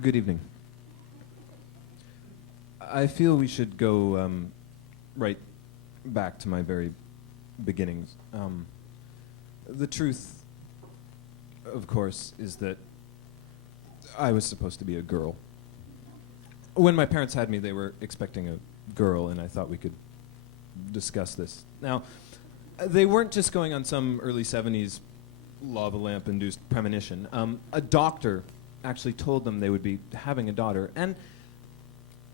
Good evening. I feel we should go right back to my very beginnings. The truth, of course, is that I was supposed to be a girl. When my parents had me, they were expecting a girl, and I thought we could discuss this. Now, they weren't just going on some early 70s lava lamp-induced premonition. A doctor actually told them they would be having a daughter, and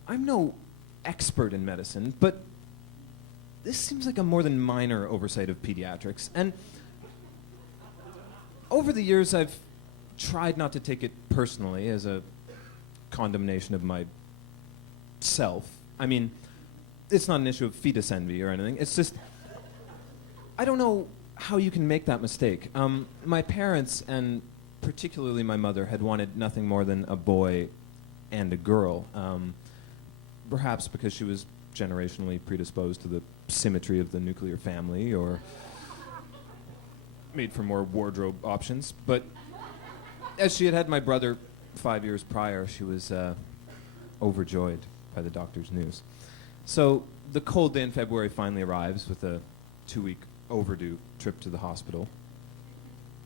I'm no expert in medicine, but this seems like a more than minor oversight of pediatrics. And over the years, I've tried not to take it personally as a condemnation of myself. I mean, it's not an issue of fetus envy or anything. It's just, I don't know how you can make that mistake. My parents, and particularly my mother, had wanted nothing more than a boy and a girl. Perhaps because she was generationally predisposed to the symmetry of the nuclear family, or made for more wardrobe options. But as she had had my brother 5 years prior, she was overjoyed by the doctor's news. So the cold day in February finally arrives with a 2-week overdue trip to the hospital,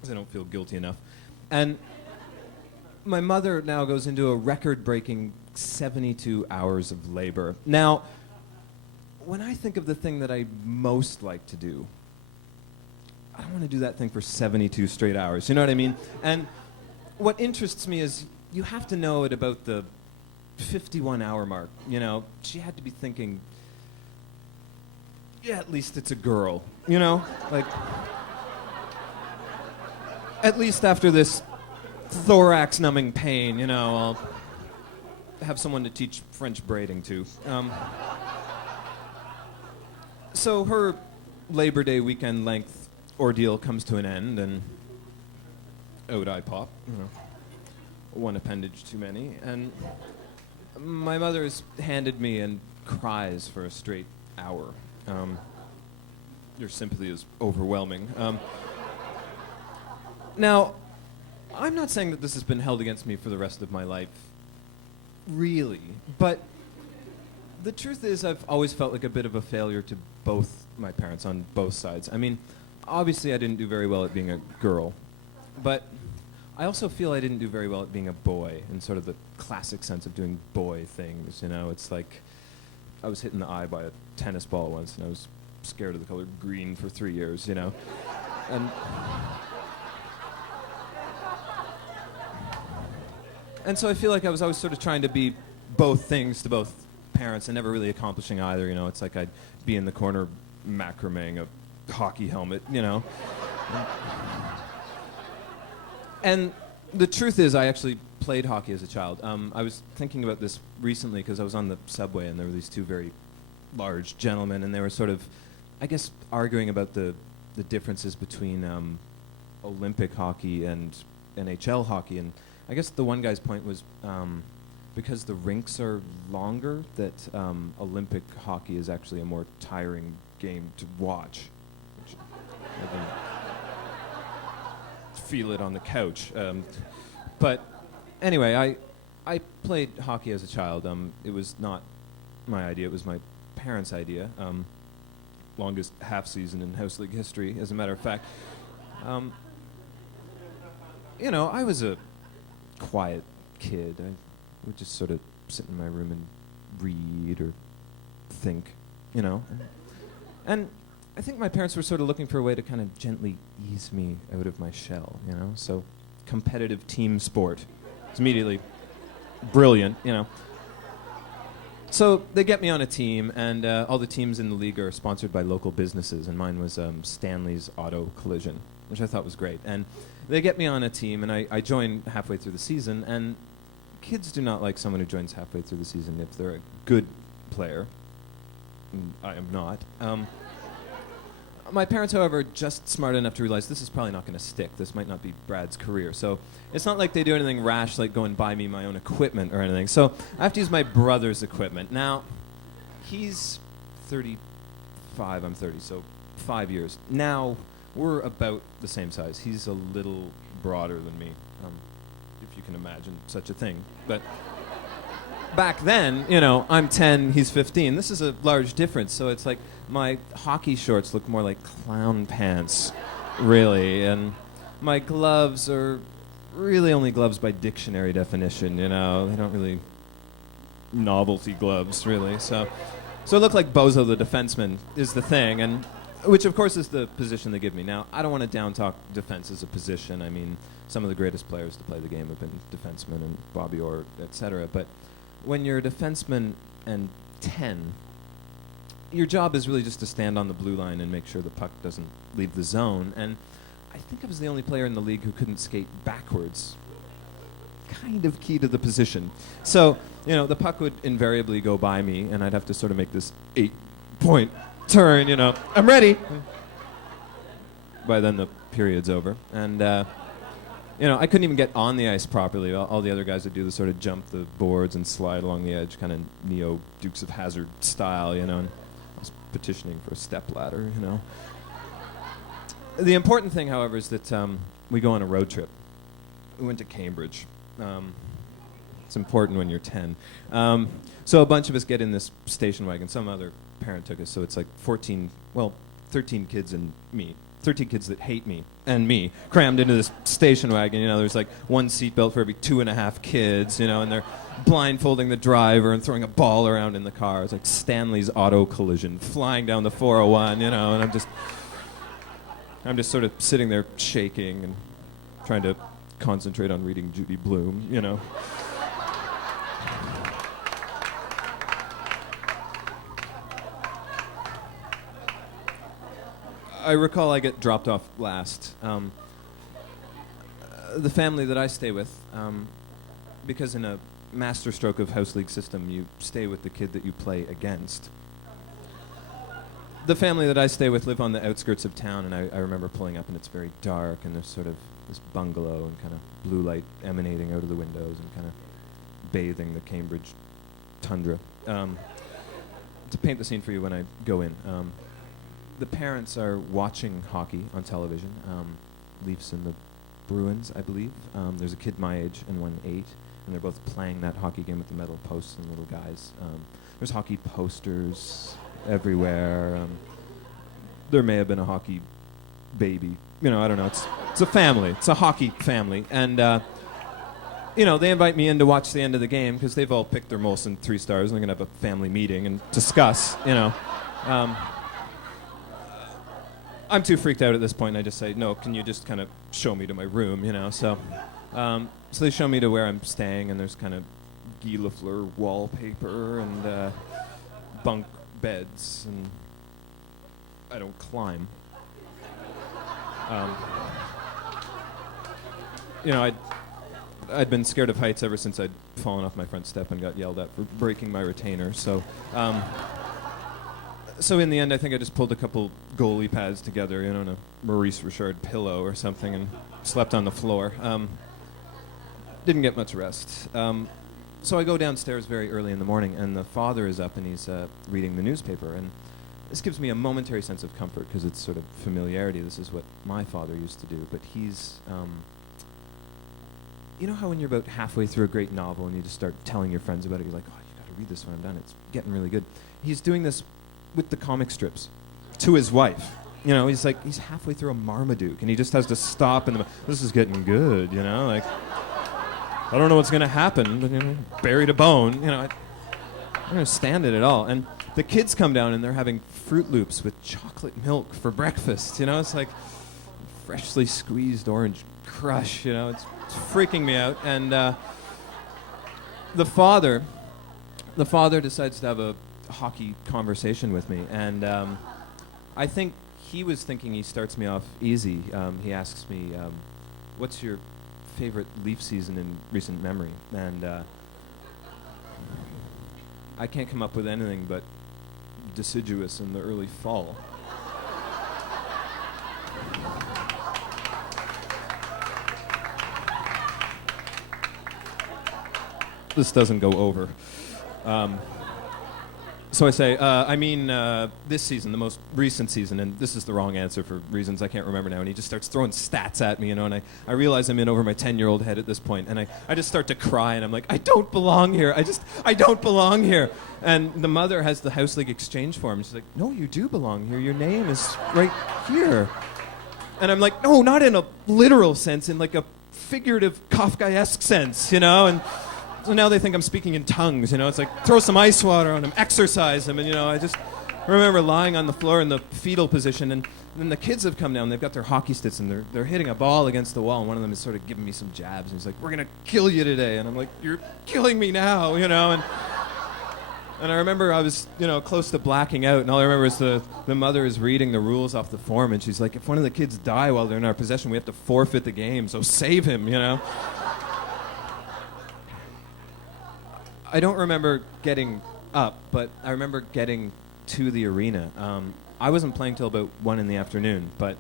because I don't feel guilty enough. And my mother now goes into a record-breaking 72 hours of labor. Now, when I think of the thing that I most like to do, I don't want to do that thing for 72 straight hours, you know what I mean? And what interests me is you have to know at about the 51-hour mark, you know, she had to be thinking, yeah, at least it's a girl, you know? Like, at least after this thorax-numbing pain, you know, I'll have someone to teach French braiding to. So her Labor Day weekend length ordeal comes to an end, and out I pop, you know, one appendage too many, and my mother has handed me and cries for a straight hour. Your sympathy is overwhelming. Now, I'm not saying that this has been held against me for the rest of my life, really, but the truth is I've always felt like a bit of a failure to both my parents on both sides. I mean, obviously I didn't do very well at being a girl, but I also feel I didn't do very well at being a boy, in sort of the classic sense of doing boy things, you know? It's like I was hit in the eye by a tennis ball once, and I was scared of the color green for 3 years, you know? And so I feel like I was always sort of trying to be both things to both parents and never really accomplishing either, you know? It's like I'd be in the corner macrameing a hockey helmet, you know? And the truth is I actually played hockey as a child. I was thinking about this recently because I was on the subway and there were these two very large gentlemen, and they were sort of, I guess, arguing about the differences between Olympic hockey and NHL hockey. And I guess the one guy's point was because the rinks are longer, that Olympic hockey is actually a more tiring game to watch. Which I can feel it on the couch. But anyway, I played hockey as a child. It was not my idea, it was my parents' idea. Longest half season in House League history, as a matter of fact. You know, I was a quiet kid. I would just sort of sit in my room and read or think, you know. And I think my parents were sort of looking for a way to kind of gently ease me out of my shell, you know. So competitive team sport is immediately brilliant, you know. So they get me on a team, and all the teams in the league are sponsored by local businesses, and mine was Stanley's Auto Collision, which I thought was great. And they get me on a team, and I join halfway through the season, and kids do not like someone who joins halfway through the season if they're a good player. I am not. My parents, however, are just smart enough to realize this is probably not going to stick. This might not be Brad's career. So it's not like they do anything rash, like go and buy me my own equipment or anything. So I have to use my brother's equipment. Now, he's 35, I'm 30, so 5 years. Now, we're about the same size. He's a little broader than me, if you can imagine such a thing. But back then, I'm 10, he's 15. This is a large difference. So it's like my hockey shorts look more like clown pants, really, and my gloves are really only gloves by dictionary definition. They don't really novelty gloves, really. So I look like Bozo the defenseman is the thing, and which of course is the position they give me. Now, I don't want to down-talk defense as a position. I mean, some of the greatest players to play the game have been defensemen and Bobby Orr, etc. But when you're a defenseman and 10, your job is really just to stand on the blue line and make sure the puck doesn't leave the zone. And I think I was the only player in the league who couldn't skate backwards. Kind of key to the position. So, the puck would invariably go by me, and I'd have to sort of make this 8-point turn, I'm ready. By then, the period's over. And, I couldn't even get on the ice properly. All the other guys would do the sort of jump the boards and slide along the edge, kind of Neo Dukes of Hazzard style, and I was petitioning for a step ladder, The important thing, however, is that we go on a road trip. We went to Cambridge. It's important when you're 10. So a bunch of us get in this station wagon. Some other parent took us, so it's like 13 kids and me. 13 kids that hate me and me crammed into this station wagon. There's like one seatbelt for every 2.5 kids, and they're blindfolding the driver and throwing a ball around in the car. It's like Stanley's auto collision flying down the 401, and I'm just sort of sitting there shaking and trying to concentrate on reading Judy Blume, I recall I get dropped off last. The family that I stay with, because in a master stroke of house league system, you stay with the kid that you play against. The family that I stay with live on the outskirts of town, and I remember pulling up, and it's very dark, and there's sort of this bungalow and kind of blue light emanating out of the windows and kind of bathing the Cambridge tundra. To paint the scene for you when I go in, the parents are watching hockey on television, Leafs and the Bruins, I believe. There's a kid my age and one 8, and they're both playing that hockey game with the metal posts and little guys. There's hockey posters everywhere. There may have been a hockey baby. I don't know. It's a family. It's a hockey family. And, they invite me in to watch the end of the game because they've all picked their Molson 3 stars, and they're going to have a family meeting and discuss, I'm too freaked out at this point, and I just say, no, can you just kind of show me to my room, So they show me to where I'm staying, and there's kind of Guy Lafleur wallpaper and bunk beds, and I don't climb. I'd been scared of heights ever since I'd fallen off my front step and got yelled at for breaking my retainer. So in the end, I think I just pulled a couple goalie pads together, in a Maurice Richard pillow or something, and slept on the floor. Didn't get much rest. So I go downstairs very early in the morning, and the father is up, and he's reading the newspaper. And this gives me a momentary sense of comfort because it's sort of familiarity. This is what my father used to do. But he's, you know how when you're about halfway through a great novel and you just start telling your friends about it, you're like, oh, you got to read this when I'm done. It's getting really good. He's doing this with the comic strips to his wife. He's halfway through a Marmaduke, and he just has to stop and this is getting good, I don't know what's going to happen, but, buried a bone, I don't understand it at all. And the kids come down, and they're having Fruit Loops with chocolate milk for breakfast, it's like freshly squeezed orange crush, it's freaking me out. And the father decides to have a hockey conversation with me, and I think he was thinking he starts me off easy. He asks me, what's your favorite Leaf season in recent memory? And I can't come up with anything but deciduous in the early fall. This doesn't go over. So I say, I mean, this season, the most recent season, and this is the wrong answer for reasons I can't remember now. And he just starts throwing stats at me, you know, and I realize I'm in over my 10-year-old head at this point, and I just start to cry, and I'm like, I don't belong here. I don't belong here. And the mother has the house league exchange form. She's like, no, you do belong here. Your name is right here. And I'm like, no, not in a literal sense, in like a figurative Kafkaesque sense, you know, and so now they think I'm speaking in tongues, you know. It's like, throw some ice water on him, exercise him, and, you know, I just remember lying on the floor in the fetal position, and then the kids have come down, they've got their hockey sticks, and they're hitting a ball against the wall, and one of them is sort of giving me some jabs, and he's like, we're going to kill you today, and I'm like, you're killing me now, you know, and I remember I was, you know, close to blacking out, and all I remember is the mother is reading the rules off the form, and she's like, if one of the kids die while they're in our possession, we have to forfeit the game, so save him, you know. I don't remember getting up, but I remember getting to the arena. I wasn't playing till about 1 in the afternoon, but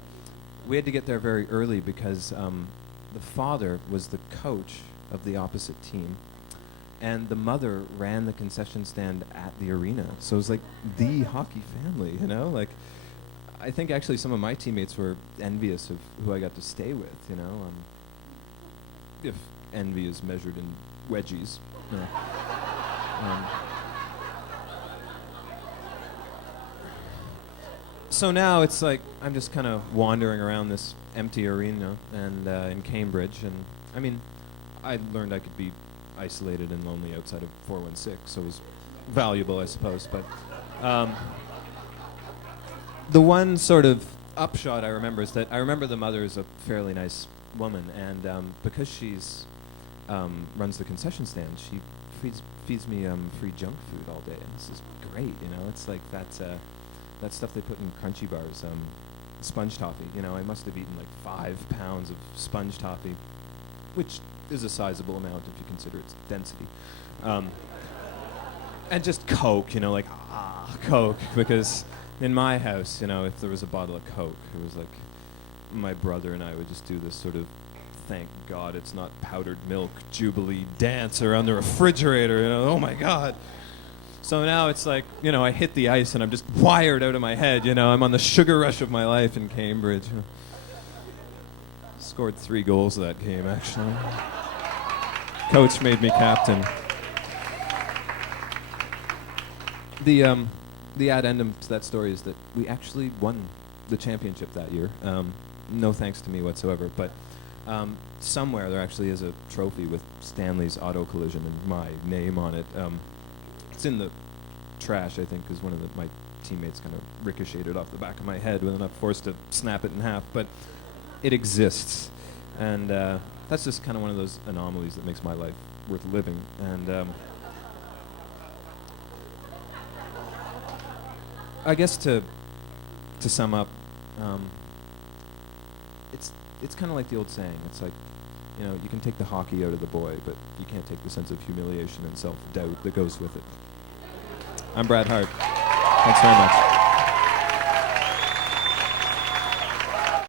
we had to get there very early because the father was the coach of the opposite team, and the mother ran the concession stand at the arena. So it was like the hockey family, you know? Like, I think actually some of my teammates were envious of who I got to stay with, you know? If envy is measured in wedgies, you know. So now it's like I'm just kind of wandering around this empty arena and in Cambridge, and I mean, I learned I could be isolated and lonely outside of 416, so it was valuable, I suppose. But the one sort of upshot I remember is that I remember the mother is a fairly nice woman, and because she's runs the concession stand, she feeds me free junk food all day, and this is great, you know. It's like that stuff they put in crunchy bars, sponge toffee. You know, I must have eaten like 5 pounds of sponge toffee, which is a sizable amount if you consider its density. And just Coke, you know, like Coke, because in my house, you know, if there was a bottle of Coke, it was like my brother and I would just do this sort of, thank God it's not powdered milk Jubilee dance around the refrigerator, you know, oh my God. So now it's like, you know, I hit the ice and I'm just wired out of my head, you know, I'm on the sugar rush of my life in Cambridge. You know. Scored 3 goals that game, actually. Coach made me captain. The addendum to that story is that we actually won the championship that year. No thanks to me whatsoever, but somewhere there actually is a trophy with Stanley's auto collision and my name on it. It's in the trash, I think, because one of my teammates kind of ricocheted off the back of my head when I'm forced to snap it in half. But it exists, and that's just kind of one of those anomalies that makes my life worth living. And I guess to sum up, it's kind of like the old saying. It's like, you know, you can take the hockey out of the boy, but you can't take the sense of humiliation and self-doubt that goes with it. I'm Brad Hart. Thanks very much.